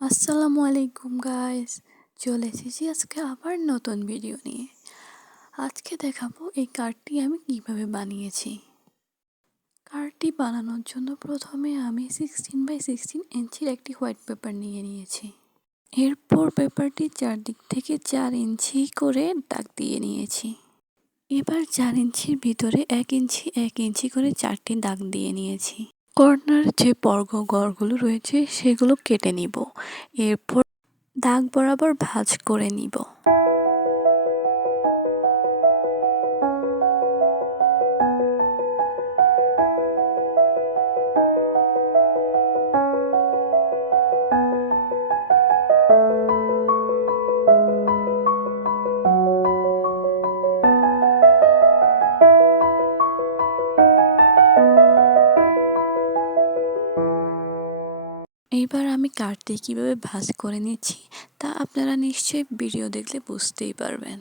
আসসালামু আলাইকুম গাইস, চলে এসেছি আজকে আবার নতুন ভিডিও নিয়ে। আজকে দেখাবো এই কার্ডটি আমি কিভাবে বানিয়েছি। কার্ডটি বানানোর জন্য প্রথমে আমি 16x16 ইঞ্চির একটি হোয়াইট পেপার নিয়ে নিয়েছি। এরপর পেপারটি চারদিক থেকে 4 ইঞ্চি করে দাগ দিয়ে নিয়েছি। এবার 4 ইঞ্চির ভিতরে 1 ইঞ্চি 1 ইঞ্চি করে 4টি দাগ দিয়ে নিয়েছি। কর্নার যে ঘরগুলো রয়েছে সেগুলো কেটে নিব। এরপর দাগ বরাবর ভাঁজ করে নিব। এইবার আমি কার্ডটি কীভাবে ভাঁজ করে নিচ্ছি তা আপনারা নিশ্চয়ই ভিডিও দেখলে বুঝতেই পারবেন।